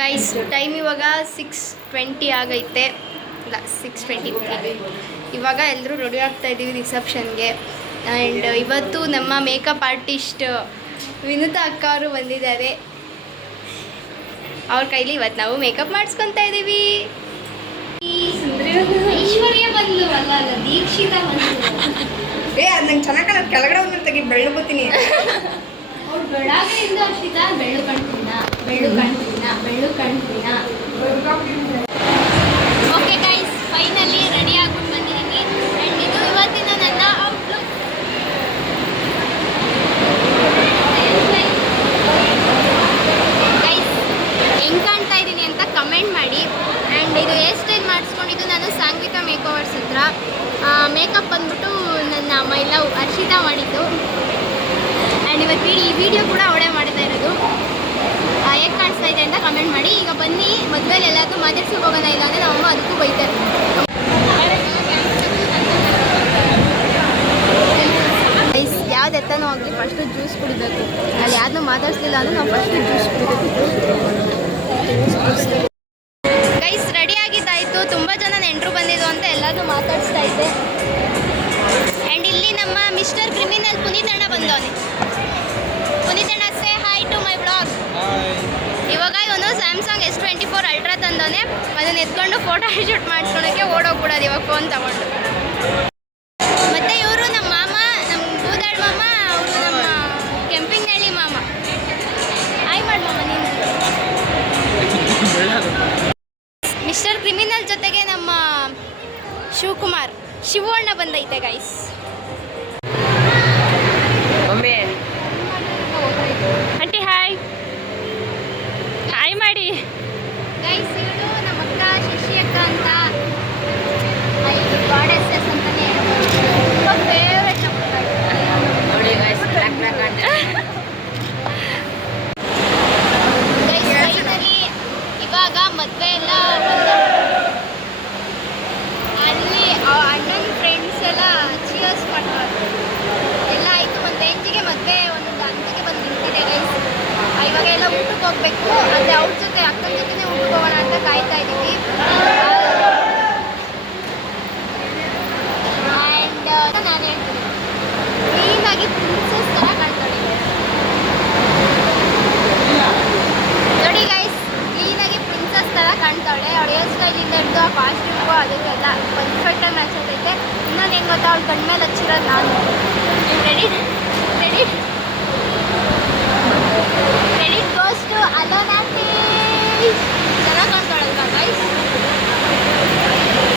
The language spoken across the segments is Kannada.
ಗೈಸ್ ಟೈಮ್ ಇವಾಗ 6:20 ಆಗೈತೆ, ಇಲ್ಲ 6:23. ಇವಾಗ ಎಲ್ಲರೂ ರೆಡಿ ಆಗ್ತಾ ಇದ್ದೀವಿ ರಿಸೆಪ್ಷನ್ಗೆ. ಆ್ಯಂಡ್ ಇವತ್ತು ನಮ್ಮ ಮೇಕಪ್ ಆರ್ಟಿಸ್ಟ್ ವಿನುತಾ ಅಕ್ಕ ಅವರು ಬಂದಿದ್ದಾರೆ. ಅವ್ರ ಕೈಲಿ ಇವತ್ತು ನಾವು ಮೇಕಪ್ ಮಾಡಿಸ್ಕೊತಾ ಇದ್ದೀವಿ. ಐಶ್ವರ್ಯ ಬಂದು ಅಲ್ಲ ದೀಕ್ಷಿತ ಬಂದು ಅದು ನಂಗೆ ಚೆನ್ನಾಗಿ ಕಾಣೋದು. ಕೆಳಗಡೆ ಒಂದು ತೆಗಿ ಬೆಳ್ಳು ಬರ್ತೀನಿ. ಅವ್ರು ಬೆಳಗ್ಗೆಯಿಂದ ಅಷ್ಟಿದ ಬೆಳ್ಳು ಕಾಣ್ತೀನ. ಓಕೆ ಗೈಸ್, ಫೈನಲಿ ರೆಡಿ ಆಗ್ಬಿಟ್ಟು ಬಂದಿದ್ದೀನಿ. ಆ್ಯಂಡ್ ಇದು ಇವತ್ತಿನ ನನ್ನ ಔಟ್ಲುಕ್. ಗೈಸ್ ಹೆಂಗೆ ಕಾಣ್ತಾ ಇದ್ದೀನಿ ಅಂತ ಕಮೆಂಟ್ ಮಾಡಿ. ಆ್ಯಂಡ್ ಇದು ಹೇರ್ ಸ್ಟೈಲ್ ಮಾಡಿಸ್ಕೊಂಡಿದ್ದು ನಾನು ಸಾಂಘಿಕ ಮೇಕೋವರ್ಸ್ ಹತ್ರ. ಮೇಕಪ್ ಬಂದ್ಬಿಟ್ಟು ನನ್ನ ಮೈ ಲವ್ ಹರ್ಷಿತಾ ಮಾಡಿದ್ದು. ಆ್ಯಂಡ್ ಇವತ್ತು ಈ ವಿಡಿಯೋ ಕೂಡ ಅವಳೇ ಮಾಡ್ತಾ ಇರೋದು. ಹೇಗೆ ಕಾಣಿಸ್ತಾ ಇದೆ ಅಂತ ಕಮೆಂಟ್ ಮಾಡಿ. ಈಗ ಬನ್ನಿ ಮದುವೆಲಿ ಎಲ್ಲಾದರೂ ಮಾತಾಡ್ಸೋಕೆ ಹೋಗೋಣ, ಇಲ್ಲ ಅಂದರೆ ನಮ್ಮಮ್ಮ ಅದಕ್ಕೂ ಬೈತಾರೆ. ಯಾವ್ದು ಎತ್ತನೂ ಆಗಲಿ ಫಸ್ಟು ಜ್ಯೂಸ್ ಕುಡಿಬೇಕು. ಅಲ್ಲಿ ಯಾರನ್ನೂ ಮಾತಾಡ್ಸಲಿಲ್ಲ ಅಂದರೆ ನಾವು ಫಸ್ಟು ಜ್ಯೂಸ್ ಕುಡಿಬೇಕು. ಗೈಸ್ ರೆಡಿ ಆಗಿದ್ದಾಯಿತು. ತುಂಬ ಜನ ನೆಂಟರು ಬಂದಿದ್ದು ಅಂತ ಎಲ್ಲರೂ ಮಾತಾಡಿಸ್ತಾ ಇದ್ದೆ. ಆ್ಯಂಡ್ ಇಲ್ಲಿ ನಮ್ಮ ಮಿಸ್ಟರ್ ಕ್ರಿಮಿನಲ್ ಪುನೀತಣ್ಣ ಬಂದವನೆ. ಪುನೀತಣ್ಣ say hi to my blog. ಇವಾಗ ಇವನು ಸ್ಯಾಮ್ಸಂಗ್ S24 ಅಲ್ಟ್ರಾ ತಂದವನೆ. ಅದನ್ನ ಎತ್ಕೊಂಡು ಫೋಟೋ ಶೂಟ್ ಮಾಡ್ಕೊಳಕ್ಕೆ ಓಡೋಗ್ಬಿಡೋದು ಇವಾಗ ಫೋನ್ ತಗೊಂಡು. ಮತ್ತು ಇವರು ನಮ್ಮ ಮಾಮ, ನಮ್ಮ ಬೂದಾಳ್ ಮಾಮ, ಅವರು ನಮ್ಮ ಕೆಂಪಿನಹಳ್ಳಿ ಮಾಮ. ಹಾಯ್ ಮಾಡಿ ಮಾಮ ನೀನು. ಮಿಸ್ಟರ್ ಕ್ರಿಮಿನಲ್ ಜೊತೆಗೆ ನಮ್ಮ ಶಿವಕುಮಾರ್ ಶಿವಣ್ಣ ಬಂದೈತೆ ಗೈಸ್. ಆಂಟಿ ಹಾಯ್ ಹಾಯ್ ಮಾಡಿ ಗೈಸ್. ಇವಳು ನಮ್ಮ ಅಕ್ಕ ಶಶಿ ಅಕ್ಕ ಅಂತ, ಗಾಡೆಸಸ್ ಅಂತಾನೆ ತುಂಬ ಫೇವ್ರೆಟ್ ನಮ್ಮ ಗೈಸ್. ಫೈನಲಿ ಇವಾಗ ಮದುವೆ ಎಲ್ಲ ಅಲ್ಲಿ ಅಣ್ಣನ ಫ್ರೆಂಡ್ಸ್ ಎಲ್ಲ ಚಿಯರ್ಸ್ ಮಾಡ್ತಾರೆ. ಎಲ್ಲ ಆಯಿತು, ಒಂದು ರೇಂಜಿಗೆ ಮದುವೆ ಒಂದೊಂದು ಹಂತಕ್ಕೆ ಬಂದು ನಿಂತಿದೆ ಗೈಸ್. ಇವಾಗ ಎಲ್ಲ ಊಟಕ್ಕೆ ಹೋಗ್ಬೇಕು. ಅಂದರೆ ಅವ್ರ ಜೊತೆ ಅಕ್ಕನ ಜೊತೆನೇ ಊಟಕ್ಕೆ ಹೋಗೋಣ ಅಂತ ಕಾಯ್ತಾ ಇದ್ದೀವಿ. ಆ್ಯಂಡ್ ನಾನು ಹೇಳ್ತೀನಿ, ಕ್ಲೀನಾಗಿ ಪ್ರಿನ್ಸಸ್ ಥರ ಕಾಣ್ತಾಳೆ ನೋಡಿ ಗೈಸ್. ಕ್ಲೀನಾಗಿ ಪ್ರಿನ್ಸಸ್ ಥರ ಕಾಣ್ತಾಳೆ. ಅವಳ ಹೇರ್ ಸ್ಟೈಲಿಂದ ಹಿಡಿದು ಆ ಕಾಸ್ಟ್ಯೂಮ್ಗೂ ಅದಕ್ಕೆಲ್ಲ ಪರ್ಫೆಕ್ಟಾಗಿ ಮ್ಯಾಚ್ ಆಗ್ತೈತೆ. ಇನ್ನೊಂದು ಹೆಂಗೆ ಗೊತ್ತಾ, ಅವಳು ಕಣ್ಮೇಲೆ ಹಚ್ಚಿರೋದು ನಾನು. ರೆಡಿ ಕ್ರೆಡಿಟ್ ಗೋಸ್ ಟು ಅಲೋನಾಟಿ. ಚೆನ್ನಾಗಿ ಕಾಣ್ತಾಳಲ್ವಾ ಗೈಸ್.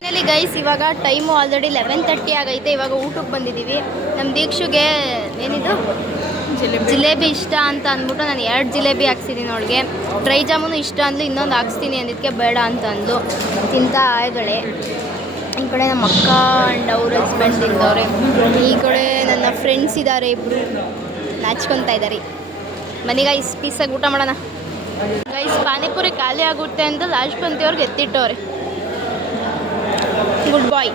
ಫೈನಲಿ ಗೈಸ್ ಇವಾಗ ಟೈಮು ಆಲ್ರೆಡಿ 11:30 ಆಗೈತೆ. ಇವಾಗ ಊಟಕ್ಕೆ ಬಂದಿದ್ದೀವಿ. ನಮ್ಮ ದೀಕ್ಷುಗೆ ಏನಿದು ಜಿಲೇಬಿ ಇಷ್ಟ ಅಂತ ಅಂದ್ಬಿಟ್ಟು ನಾನು 2 ಜಿಲೇಬಿ ಹಾಕ್ಸಿದ್ದೀನಿ ಅವಳಿಗೆ. ಡ್ರೈ ಜಾಮೂನು ಇಷ್ಟ ಅಂದ್ಲು, ಇನ್ನೊಂದು ಹಾಕ್ಸ್ತೀನಿ ಅಂದಿದ್ದಕ್ಕೆ ಬೇಡ ಅಂತ ಅಂದ್ಲು. ತಿಂತಾ ಆಯ್ಗಳೇ. ಈ ಕಡೆ ನಮ್ಮ ಅಕ್ಕ ಆ್ಯಂಡ್ ಅವ್ರ ಹಸ್ಬೆಂಡ್ ತಿಂತವ್ರೆ. ಈ ಕಡೆ ನನ್ನ ಫ್ರೆಂಡ್ಸ್ ಇದ್ದಾರೆ, ಇಬ್ಬರು ನಾಚ್ಕೊತಾ ಇದ್ದಾರೆ. ಬನ್ನಿ ಗೈಸ್ ಪೀಸಾಗಿ ಊಟ ಮಾಡೋಣ. ಗೈಸ್ ಪಾನಿಪುರಿ ಖಾಲಿ ಆಗುತ್ತೆ ಅಂತ ಲಾಸ್ಟ್ ಪಂಕ್ತಿಯವ್ರಿಗೆ ಎತ್ತಿಟ್ಟವ್ರೆ. ಗುಡ್ ಬಾಯ್.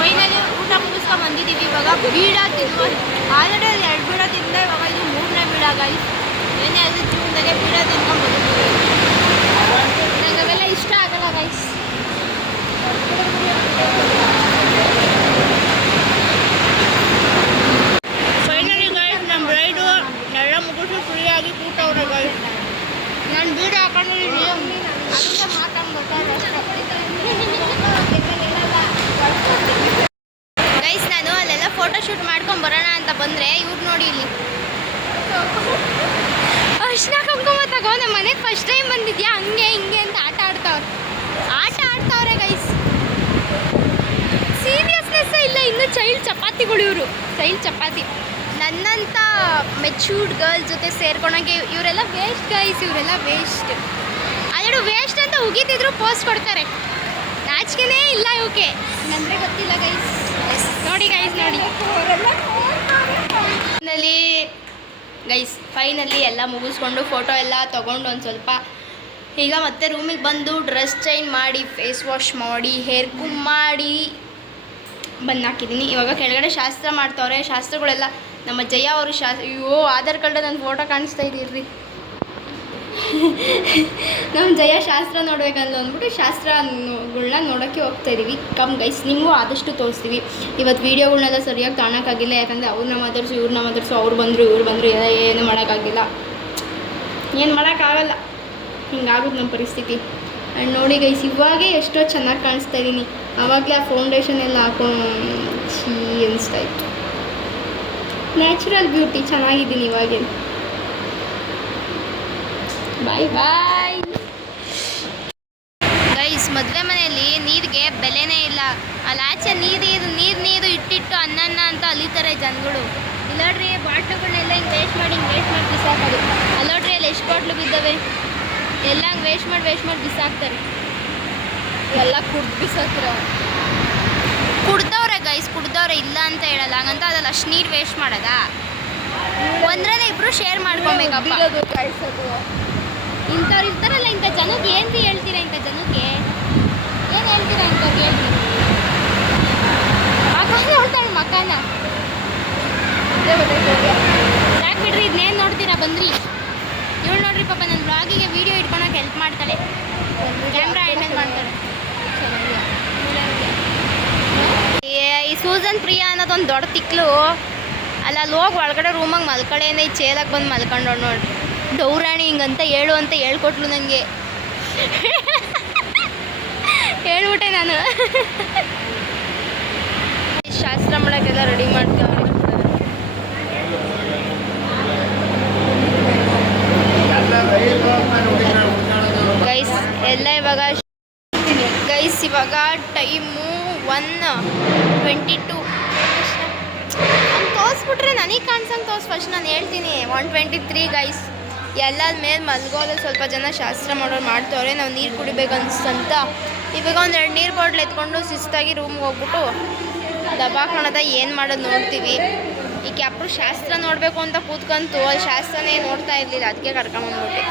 ಫೈನಲಿ ಊಟ ಮುಗಿಸ್ಕೊಂಡು ಬಂದಿದ್ದೀವಿ. ಇವಾಗ ಬೀಡ ತಿನ್ನುವ ಆಲ್ರೆಡಿ ಅಲ್ಲಿ 2 ಬೀಡ ತಿಂದರೆ ಇವಾಗ ಇದು 3ನೇ ಬೀಡ ಗೈಸ್. ಏನೇ ಅದು ಜೀವನದಾಗೆ ಬೀಡ ತಿನ್ಕೊಂಡು ಬಂದಿದ್ದೀವಿ. ನಂಗೆ ಅವೆಲ್ಲ ಇಷ್ಟ ಆಗಲ್ಲ ಗೈಸ್. ಫೈನಲಿ ಗೈಸ್ ನಮ್ಮ ಬ್ರೈಡು ಎಲ್ಲ ಮುಗಿಸಿ ಫ್ರೀಯಾಗಿ ಕೂತವ್ರೆ ಗೈಸ್. ನಾನು ಬೀಡ ಹಾಕೊಂಡಿದ್ದೀನಿ, ಅದಕ್ಕೆ ಮಾತಾಡ್ಬೇಕಾದ್ರೆ ಗೈಸ್. ನಾನು ಅಲ್ಲೆಲ್ಲ ಫೋಟೋ ಶೂಟ್ ಮಾಡ್ಕೊಂಡು ಬರೋಣ ಅಂತ ಬಂದರೆ ಇವ್ರು ನೋಡಿ ಇಲ್ಲಿ ಅರ್ಶಿನ ಕುಂಕುಮ ತಗೋ. ನಮ್ಮ ಮನೆಗೆ ಫಸ್ಟ್ ಟೈಮ್ ಬಂದಿದ್ಯಾ ಹಂಗೆ ಹಿಂಗೆ ಅಂತ ಆಟ ಆಡ್ತಾವ್ರೆ ಗೈಸ್. ಸೀರಿಯಸ್ನೆಸ್ಸೇ ಇಲ್ಲ. ಇನ್ನು ಚೈಲ್ಡ್ ಚಪಾತಿಗಳು ಇವರು, ಚೈಲ್ಡ್ ಚಪಾತಿ. ನನ್ನಂಥ ಮೆಚ್ಯೂರ್ಡ್ ಗರ್ಲ್ ಜೊತೆ ಸೇರ್ಕೊಳಕ್ಕೆ ಇವರೆಲ್ಲ ವೇಸ್ಟ್ ಗೈಸ್. ಇವರೆಲ್ಲ ವೇಸ್ಟ್. ಅದೆರಡು ವೇಸ್ಟ್ ಅಂತ ಉಗಿತಿದ್ರು ಪೋಸ್ಟ್ ಕೊಡ್ತಾರೆ. ನಾಚಿಕೆನೇ ಇಲ್ಲ ಇವಕ್ಕೆ. ಅಂದರೆ ಗೊತ್ತಿಲ್ಲ ಗೈಸ್. ನೋಡಿ ಗೈಸ್ ನೋಡಿ ಫೈನಲಿ ಎಲ್ಲ ಮುಗಿಸ್ಕೊಂಡು ಫೋಟೋ ಎಲ್ಲ ತೊಗೊಂಡು ಒಂದು ಸ್ವಲ್ಪ ಈಗ ಮತ್ತೆ ರೂಮಿಗೆ ಬಂದು ಡ್ರೆಸ್ ಚೇಂಜ್ ಮಾಡಿ ಫೇಸ್ ವಾಶ್ ಮಾಡಿ ಹೇರ್ ಕುಮ್ ಮಾಡಿ ಬಂದು ಹಾಕಿದ್ದೀನಿ. ಇವಾಗ ಕೆಳಗಡೆ ಶಾಸ್ತ್ರ ಮಾಡ್ತವ್ರೆ. ಶಾಸ್ತ್ರಗಳೆಲ್ಲ ನಮ್ಮ ಜಯ ಅವರು ಅಯ್ಯೋ ಆಧಾರ್ ಕಾರ್ಡ್ ನನ್ನ ಫೋಟೋ ಕಾಣಿಸ್ತಾ ಇದೀರಿ. ನಮ್ಮ ಜಯ ಶಾಸ್ತ್ರ ನೋಡ್ಬೇಕಲ್ಲ ಅಂದ್ಬಿಟ್ಟು ಶಾಸ್ತ್ರಗಳನ್ನ ನೋಡೋಕ್ಕೆ ಹೋಗ್ತಾ ಇದೀವಿ. ಕಮ್ ಗೈಸ್, ನಿಮಗೂ ಆದಷ್ಟು ತೋರಿಸ್ತೀವಿ. ಇವತ್ತು ವೀಡಿಯೋಗಳನ್ನೆಲ್ಲ ಸರಿಯಾಗಿ ತಾಣಕ್ಕಾಗಿಲ್ಲ, ಯಾಕಂದರೆ ಅವ್ರನ್ನ ಮಾತಾಡಿಸು ಇವ್ರನ್ನ ಮಾತಾಡಿಸು, ಅವ್ರು ಬಂದರು ಏನು ಮಾಡೋಕ್ಕಾಗಿಲ್ಲ, ಏನು ಮಾಡೋಕ್ಕಾಗಲ್ಲ, ಹಿಂಗಾಗುತ್ತೆ ನಮ್ಮ ಪರಿಸ್ಥಿತಿ. ಆ್ಯಂಡ್ ನೋಡಿ ಗೈಸ್, ಇವಾಗೇ ಎಷ್ಟೋ ಚೆನ್ನಾಗಿ ಕಾಣಿಸ್ತಾ ಇದ್ದೀನಿ. ಆವಾಗಲೇ ಆ ಫೌಂಡೇಶನ್ ಎಲ್ಲ ಹಾಕೊಂಡು ಅನಿಸ್ತಾ ಇತ್ತು. ನ್ಯಾಚುರಲ್ ಬ್ಯೂಟಿ, ಚೆನ್ನಾಗಿದ್ದೀನಿ ಇವಾಗೇ. ಬಾಯ್ ಬಾಯ್ ಗೈಸ್. ಮದುವೆ ಮನೆಯಲ್ಲಿ ನೀರಿಗೆ ಬೆಲೆನೇ ಇಲ್ಲ. ಅಲ್ಲಿ ಆಚೆ ನೀರು ಇಟ್ಟಿಟ್ಟು ಅನ್ನ ಅಂತ ಅಲಿತಾರೆ ಜನಗಳು. ಇಲ್ಲೋಡ್ರಿ ಬಾಟ್ಲುಗಳನ್ನೆಲ್ಲ ಹಿಂಗೆ ವೇಸ್ಟ್ ಮಾಡಿ ಬಿಸಾಕೋದು. ಅಲ್ಲೋಡ್ರಿ ಅಲ್ಲಿ ಎಷ್ಟು ಬಾಟ್ಲು ಬಿದ್ದಾವೆ, ಎಲ್ಲ ಹಂಗೆ ವೇಸ್ಟ್ ಮಾಡಿ ಬಿಸಾಕ್ತಾರೆ. ಎಲ್ಲ ಕುಡ್ದು ಬಿಸಾಕ್ತಾರೆ. ಕುಡ್ದವ್ರೆ ಗೈಸ್, ಕುಡ್ದವ್ರೆ, ಇಲ್ಲ ಅಂತ ಹೇಳಲ್ಲ. ಹಂಗಂತ ಅದ್ರಲ್ಲಿ ಅಷ್ಟು ನೀರು ವೇಸ್ಟ್ ಮಾಡೋದಾ? ಒಂದ್ರಲ್ಲೇ ಇಬ್ಬರು ಶೇರ್ ಮಾಡ್ಕೊಬೇಕಪ್ಪ. ಇಂಥವ್ರು ಇರ್ತಾರಲ್ಲ, ಇಂಥ ಜನಕ್ಕೆ ಏನು ಹೇಳ್ತೀರಾ? ಇಂಥ ಜನಕ್ಕೆ ಏನು ಹೇಳ್ತೀರಾ? ಇಂಥವ್ರಿಗೆ ಹೇಳ್ತೀರಾ? ಮಕ್ಕ ನೋಡ್ತಾಳೆ, ಮಕ್ಕನ ಯಾಕೆ ಬಿಡ್ರಿ, ಇದನ್ನೇನು ನೋಡ್ತೀರಾ? ಬಂದ್ರಿ ಇವಳು ನೋಡ್ರಿ ಪಾಪ ನನ್ನ ಬ್ಲಾಗಿಗೆ ವೀಡಿಯೋ ಇಟ್ಕೊಳಕ್ಕೆ ಹೆಲ್ಪ್ ಮಾಡ್ತಾಳೆ, ಕ್ಯಾಮ್ರಾ ಹ್ಯಾಂಡಲ್ ಮಾಡ್ತಾಳೆ. ಈ ಸೂಸನ್ ಪ್ರಿಯಾ ಅನ್ನೋದೊಂದು ದೊಡ್ಡ ತಿಕ್ಲು. ಅಲ್ಲಿ ಹೋಗಿ ಒಳಗಡೆ ರೂಮಾಗ ಮಲ್ಕಳೇನ ಈ ಚೇಲಾಗ ಬಂದು ಮಲ್ಕೊಂಡೋಳು ನೋಡ್ರಿ. ಡೌರಾಣಿ ಹಿಂಗಂತ ಹೇಳು ಅಂತ ಹೇಳ್ಕೊಟ್ಲು ನನಗೆ. ಹೇಳ್ಬಿಟ್ಟೆ ನಾನು. ಶಾಸ್ತ್ರ ಮಾಡೋಕ್ಕೆಲ್ಲ ರೆಡಿ ಮಾಡ್ತೀವಿ ಗೈಸ್. ಎಲ್ಲ ಇವಾಗ ಟೈಮು 1:22. ನಾನು ತೋರಿಸ್ಬಿಟ್ರೆ ನನಗೆ ಕಾಣಿಸಂಗೆ ಫಸ್ಟ್ ನಾನು ಹೇಳ್ತೀನಿ. 1:23 ಗೈಸ್. ಎಲ್ಲದ ಮೇಲೆ ಮಲ್ಗೋದು ಸ್ವಲ್ಪ ಜನ ಶಾಸ್ತ್ರ ಮಾಡೋರು ಮಾಡ್ತವ್ರೆ. ನಾವು ನೀರು ಕುಡಿಬೇಕು ಅನ್ಸ್ತಂತ ಇವಾಗ ಒಂದು 2 ನೀರು ಬಾಟ್ಲ್ ಎತ್ಕೊಂಡು ಶಿಸ್ತಾಗಿ ರೂಮ್ಗೆ ಹೋಗ್ಬಿಟ್ಟು ದಬಾಕಣದ ಏನು ಮಾಡೋದು ನೋಡ್ತೀವಿ. ಈ ಕ್ಯಾಪ್ರು ಶಾಸ್ತ್ರ ನೋಡಬೇಕು ಅಂತ ಕೂತ್ಕೊಂತು, ಅಲ್ಲಿ ಶಾಸ್ತ್ರನೇ ನೋಡ್ತಾ ಇರಲಿಲ್ಲ, ಅದಕ್ಕೆ ಕರ್ಕೊಂಬಂದ್ಬಿಟ್ಟೆ.